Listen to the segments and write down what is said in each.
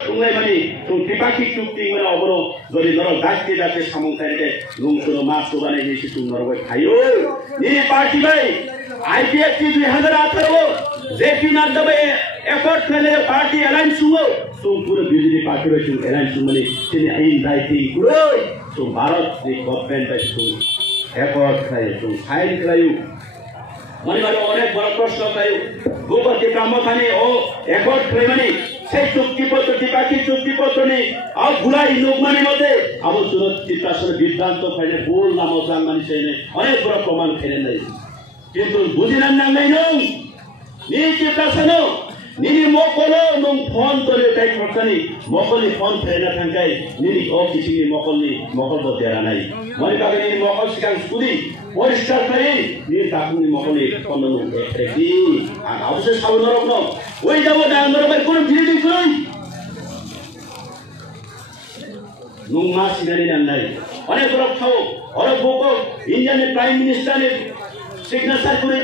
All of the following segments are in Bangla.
Tunglai tipaki cukti mana obro dari norok daki daki samung tadi nung suruh masuk ane ni situ norok ayo ni parti bay IPF 2018 JP Nadda bay effort kene party alliance huo so pura BJP party bay chung alliance mane tini ain daiti kuroi so Bharat ni government bay chung effort khai chung sign karayu mane baro onek baro prashno karayu Bupati Pramodhane o effort khai mane সেই চুক্তিপত্র দ্বিপাক্ষিক চুক্তিপত্র নেই আর ভুলাই লোকমানের মধ্যে আবার সুরক্ষিত আসলে বিভ্রান্ত ফাইনে ভুল নাম জানমানি সেইনে অনেক বড় প্রমাণ ফেলে নেই কিন্তু বুঝিনান না নাই নং নিচে কাছানো নিনি মকলো নং ফোন করে তাই খরচানি মকলি ফোন ফেলে থাকাই নিনি ও কিছু মকল বতেরা নাই মনে কাকে নিনি মকল শিকাং সুদি পরিষ্কার করে নিনি তাকুনি মকলি কন্নন একটি আর অবশ্যই সাবধান রাখনো ওই যাব না আমরা কোন ভিড়ি কই নুং মাস সিনারি নাই অনেক বড় খাও অনেক বড় ইন্ডিয়ানের প্রাইম মিনিস্টারের সিগনেচার করে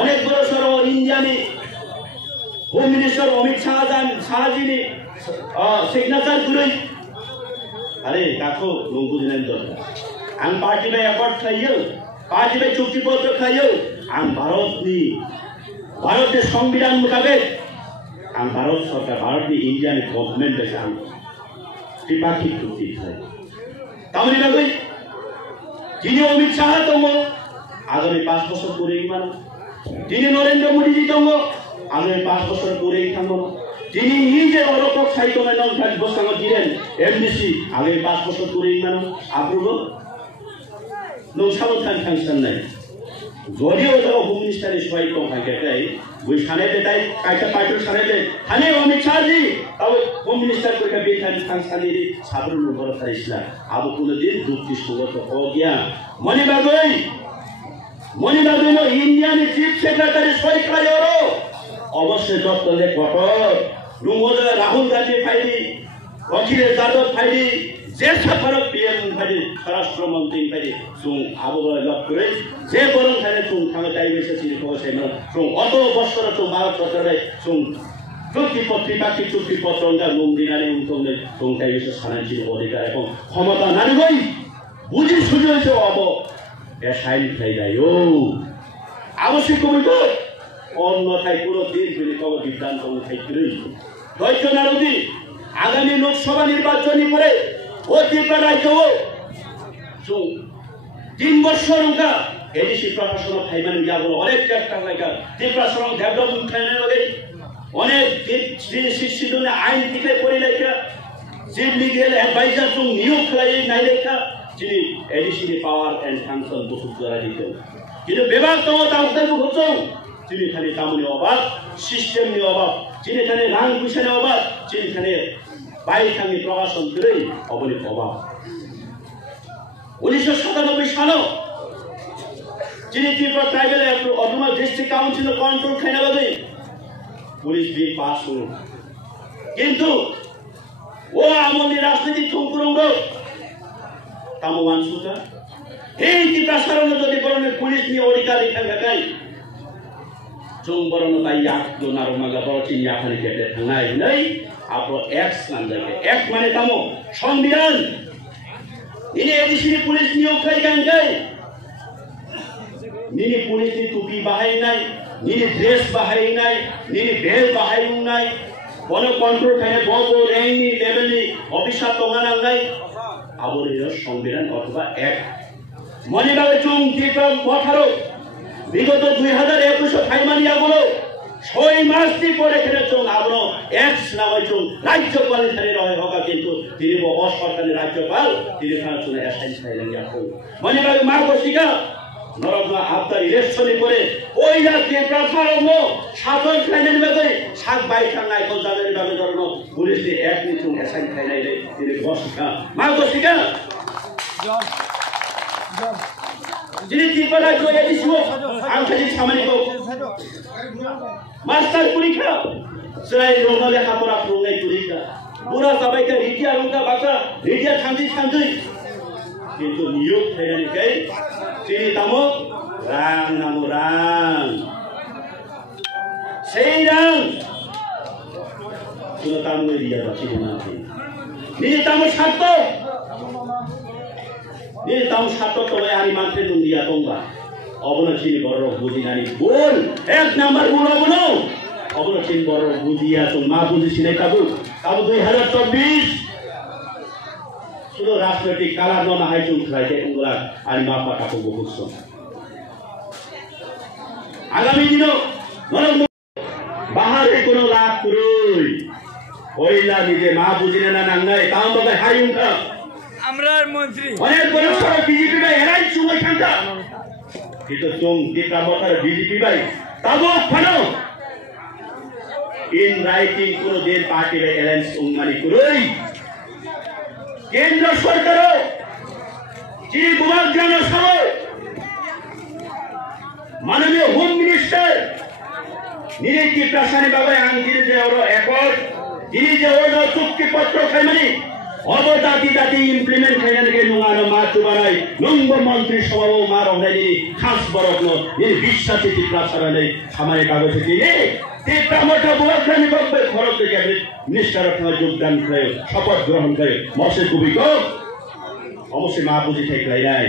অনেক বড় সর ইন্ডিয়ানের হোম মিনিস্টার অমিত শাহজিনি সিগনেচার করে আরে দেখো নুং বুঝলেন তো আম পার্টি বাই অ্যাকর্ড খাইও পার্টি বাই চুক্তিপত্র খাইও আম ভারতের সংবিধান মোতাবেক ang Bharat Sarkar, Bharat ni India ni government besa ang tripartite chukti khai. Tamani bagoi, jini Amit Shah tongo, agami 5 বছর করেই মানো। jini Narendra Modi ji tongo, agami 5 বছর করেই থামবো। jini নিজে অরপক সাইতো না নন কাজ বসাঙ্গ দিলেন এমডিসি agami 5 বছর করেই মানো। আপরুগো নং সাবধান ফাংশন নাই। যদিও তো হোম মিনিস্টারের সবাই কম থাকে তাই ওই সানেতে তাই কাইটা পার্টির সানেতে হানে অমিত শাহজি তাও হোম মিনিস্টার করে বেখান ফাংশনের সাধারণ উপর তাইছিলা আবু কোনদিন যুক্তি সুগত হগিয়া মনিবাগই নো ইন্ডিয়ান চিফ সেক্রেটারি সই খায়রো অবশ্যই দপ্তরে কটর রুমোদা রাহুল গান্ধী ফাইলি অখিলেশ যাদব ফাইলি যে সফরক পিএম ফাইলি স্বরাষ্ট্রমন্ত্রী ফাইলি সুং আবহাওয়া লক করে যে বরং খানে সুং থামে তাই বেশি চিনি পৌঁছে না সুং অত বছর তো ভারত সরকারে সুং চুক্তিপত্র চুক্তিপত্র নুন দিনারে উন্তলে সুং তাই বেশি সানাঞ্চির অধিকার এবং ক্ষমতা নারীগই বুঝি সুযোগ হয়েছে অব এ সাইন খাই যায় ও আবশ্যক কমিত অন্যথায় পুরো দিন ফিরে কব বিভ্রান্ত খাই ফিরে ধৈর্য নারদী আগামী লোকসভা নির্বাচনী পরে ও ত্রিপুরা রাজ্য সুং 3 বছর উনকা এডিসি প্রশাসন ফাইমান যাবো অনেক চেষ্টা লাগা ত্রিপুরা সরং ডেভেলপমেন্ট ফাইনাল লাগে অনেক শিশুদের আইন দিকে পড়ে লেখা চিফ লিগেল অ্যাডভাইজার সুং নিয়োগ খেলাই নাই লেখা যিনি এডিসি পাওয়ার এন্ড ফাংশন বসুত দ্বারা দিত কিন্তু বিভাগ তো তাদের হতো যিনি খালি তামনি অবাক সিস্টেম নি অবাক যিনি খালি রাং পিছনে অবাক যিনি খালি বাইখানি প্রশাসন করে অবনি অবাক 1997 সালে যিনি Tripura tribal autonomous district council control খাইনাবাদে পুলিশ বিল পাস হল কিন্তু ও আমলের রাজনীতি থুমকুরঙ্গ তামওয়ান সুতা এই ত্রিপুরা সারণ যদি বরণের পুলিশ নিয়ে অধিকার দেখাই जों बरनो ताई याक जो नारमागा बरची याखानि केटे थांनाय नै आपरो एक्स नाम जाके एक्ट माने तामो संविधान इनि एडिसि पुलिस नियोग खाइ गांगाय निनि पुलिस नि टुपी बाहायनाय निनि ड्रेस बाहायनाय निनि बेल बाहायनाय बनो कन्ट्रोल खाने बबो रेंगनि लेभेलनि अफिसार तंगानांगाय आबोरिनो संविधान अथवा एक्ट मनिबागे जों टिपा पथारो বিগত 2021 ফাইমানিয়া গুলো 6 মাস পরে খেলেছেন আবনো এক্স নামাইছেন রাজ্যপাল ধরে রহে হকা কিন্তু তিনি অসরকারি রাজ্যপাল তিনি খান এসআই সাইলেন যাকো মানে ভাই মার্গশিকা নরমা আফটার ইলেকশনে করে ওই রাজ্যে প্রশাসন শাসন খাইলেন ভাবে সাত বাই খানাই কোন জানেন ভাবে ধরনো পুলিশে এক নিচুন এসআই খাইলাইলে তিনি বসকা মার্গশিকা যিনি ত্রিপুরা জয় দিছিল আংখাজি সামানিক মাস্টার পরীক্ষা সেলাই রোনালে হাতরা প্রঙ্গাই পরীক্ষা বুড়া সবাইকে রিটিয়া রুঙ্গা বাসা রিটিয়া থান্দি কিন্তু নিয়োগ থাইনি গাই তিনি তামো রাং নামো রাং সেই রাং sudah tamu dia baca nanti. Ni tamu satu tu hari mantri nundia tongga. Abona cini borok buji nani bol. Ek number bol abona. Abona cini borok buji ya tu ma buji sini kabu 2024 sudah রাজনৈতিক কালার ননা হাইজুন খাইতে উঙ্গলা আর মাপা কাপু বহুসো আগামী দিনও বাহারে কোনো লাভ করুই ওইলা নিজে মা বুঝিনে না নাঙ্গাই তাও তবে হাইউন কা আমরার মন্ত্রী অনেক বড় সরো বিজেপি ভাই এরাই চুমই খান্তা কিন্তু তুমি দিতা মতার বিজেপি ভাই তাবো ফানো ইন রাইটিং কোনো দেন পার্টি ভাই অ্যালায়েন্স উঙ্গানি করুই केंद्र सरकार जी गुवाग्राम समय माननीय होम मिनिस्टर निरीति प्रशानी बाबा आंगिर जे और एकॉर्ड जिनी जे और चुक्ति पत्र खाइमनि अब दाती दाती इम्प्लिमेंट खाइनन के नुगानो मा चुबानाय नंग मंत्री सभाओ मा रंगाइनि खास बरकनो नि বিশ্বাসী प्रशानी सामान्य कागज दिने तीर्था मोटा गुवाग्राम बक्के खरक देखाबे मिनिस्टर যোগদান করে শপথ গ্রহণ করে মসে কুবিক অবশ্যই মা বুঝি ঠেকলাই নাই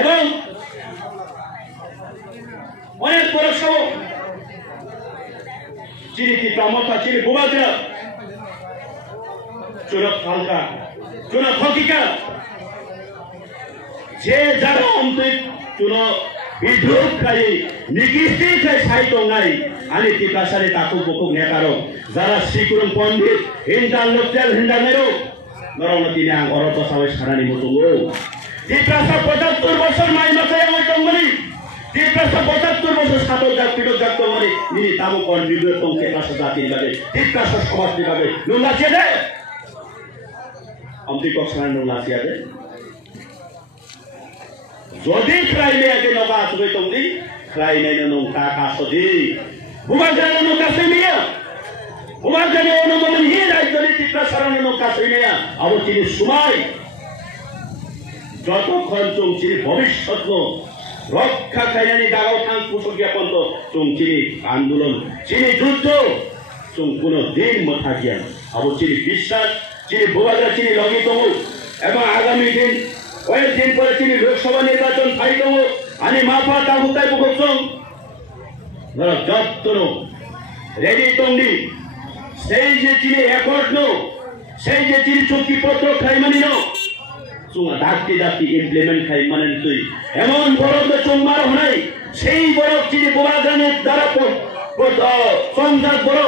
এবং অনেক বড় সব যিনি কি প্রমতা যিনি গুবাগ্রা চুরক হালকা চুরক হকিকা যে যারা অন্তত চুরো বিদ্রোহ খাই নিকৃষ্টি খাই সাইতো নাই ani tikasari takut bukuk nekaro zara sikurum pondit hindal lokal hindal nero norong tini ang oroto sawai sarani mutungo tikasa 75 বছর mai mata yang tongmani tikasa 75 বছর sato jak pidok jak tongmani ni tamu kon libe tong tikasa jati lage tikasa সমাজ lage nunga chede amti koksan nunga chede jodi kraime age noga atube tongdi kraime nung ta kasodi Bumagan no kasemia. Bumagan no manhira dari titra sarana no kasemia. Abo chini sumai. Joto khonchung chini bhobishot no রক্ষা খাইনি দাগাও থাং পুষকিয়া পন্ত চুং চিনি আন্দোলন চিনি যুদ্ধ চুং কোন দিন মথাকিয়া আবো চিনি বিশ্বাস চিনি বুবাগা চিনি লগিতম এবং আগামী দিন কয়েকদিন পরে চিনি লোকসভা নির্বাচন ফাইতম আনি মাফা তাহুতাই বুকচং যত্তনো রেডি তংডি সেই যে চিনি একর্ড নো সেই যে চিনি চুক্তিপত্র খাইমানি নো চুঙা ডাকতে ডাকতে ইমপ্লিমেন্ট খাইমানেন তুই এমন বড় তো চুম্মার হনাই সেই বড় চিনি বোবাগানের দ্বারা সংজাত বড়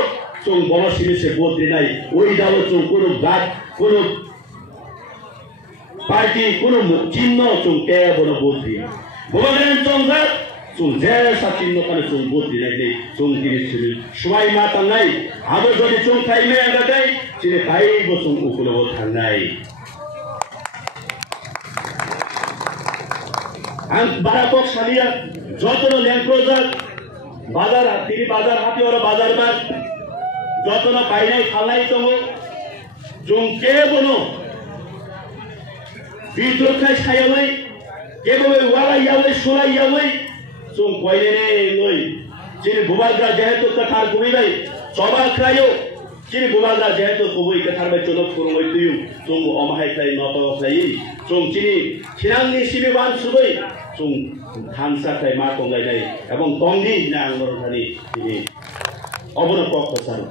চুং বড় সিরিসে বদলি নাই ওই দাও চুং কোনো গাত কোনো পার্টি কোনো চিহ্ন চুং কে বড় বদলি বোবাগানের সংজাত চুং জেসা চিহ্ন কানে চুং বদলি নাই চুং জিনিস ছিল সবাই মাতা নাই আবার যদি চুং খাইমে আঙ্গা দেয় চিনি খাইব চুং উপলব্ধ থাঙ্গাই বারাপক সালিয়া যতন ল্যাংপ্রজাত বাজার তিনি বাজার হাতি ওরা বাজার বাদ যতন পাইনাই খালাই তম জং কে বনো বিদ্রোখাই ছায়ালাই কেবল ওয়ালা ইয়ালাই সোলা ইয়ালাই জং কইনে নই যিনি বুবাগরা যেহেতু কথার কবিবাই সবা খায়ো যিনি বুবাগরা যেহেতু কবই কথার বাই চলক করমই তুই জং অমাহাই খাই নত খাই জং যিনি খিরাংনি সিবিবান সুবই চুং ধানসা খাই মা টঙ্গাই নাই এবং টঙ্গি না আন্দোলনকারী তিনি অবনপক্ষ চালু